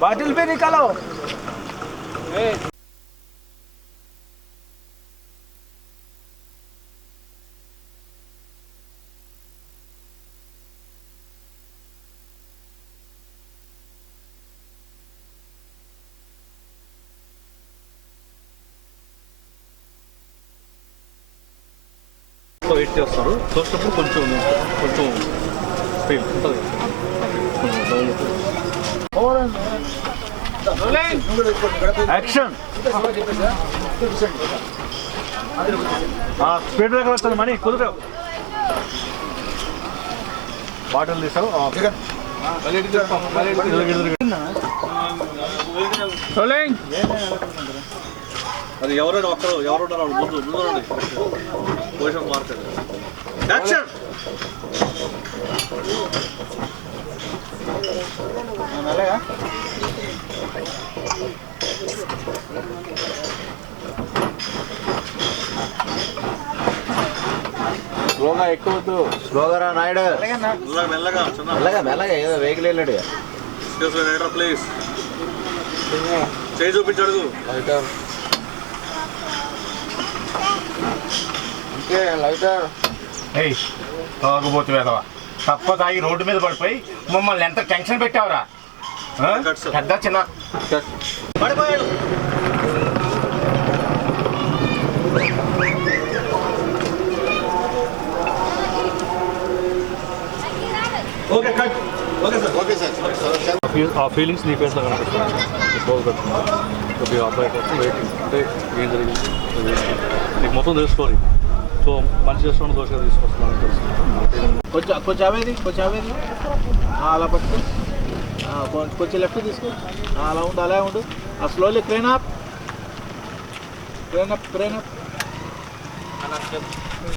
Bottle पे निकालो। Wait చేస్తారు చూసినప్పుడు కొంచెం కొంచెం స్పీడ్ ఉంటుంది యాక్షన్ స్పీడ్ బ్రేకర్ వస్తుంది మనీ కుదరవు బాటిల్ తీసావు అది ఎవరైనా ఒక్కరు ఎవరున్నారు ముందు ముందు పొజిషన్ మార్కెట్ యాక్షన్ స్లోగా ఎక్కువద్దు స్లోగా రా నాయుడు మెల్లగా మెల్లగా మెల్లగా ఏదో వెహికల్ వెళ్ళాడు ప్లీజ్ చేయి చూపించాడు తాగుబోతు వేదవా తప్ప తాగి రోడ్డు మీద పడిపోయి మమ్మల్ని ఎంత టెన్షన్ పెట్టావురా పెద్ద చిన్న పడిపోయాడు ఓకే కట్ ఓకే సార్ ఆ ఫీలింగ్స్ నీ ఫేస్లో కనిపిస్తాను అబ్బాయి కోసం వెయిటింగ్ అంటే ఏం జరిగింది నీకు మొత్తం తెలుసుకోవాలి సో మంచి చేస్తున్న దోషగా తీసుకొస్తున్నాను కొంచెం కొంచెం అవేది అలా పట్టుకో కొంచెం లెఫ్ట్ తీసుకో అలా ఉండు అలా ఉండు స్లోలీ క్రేన్ అప్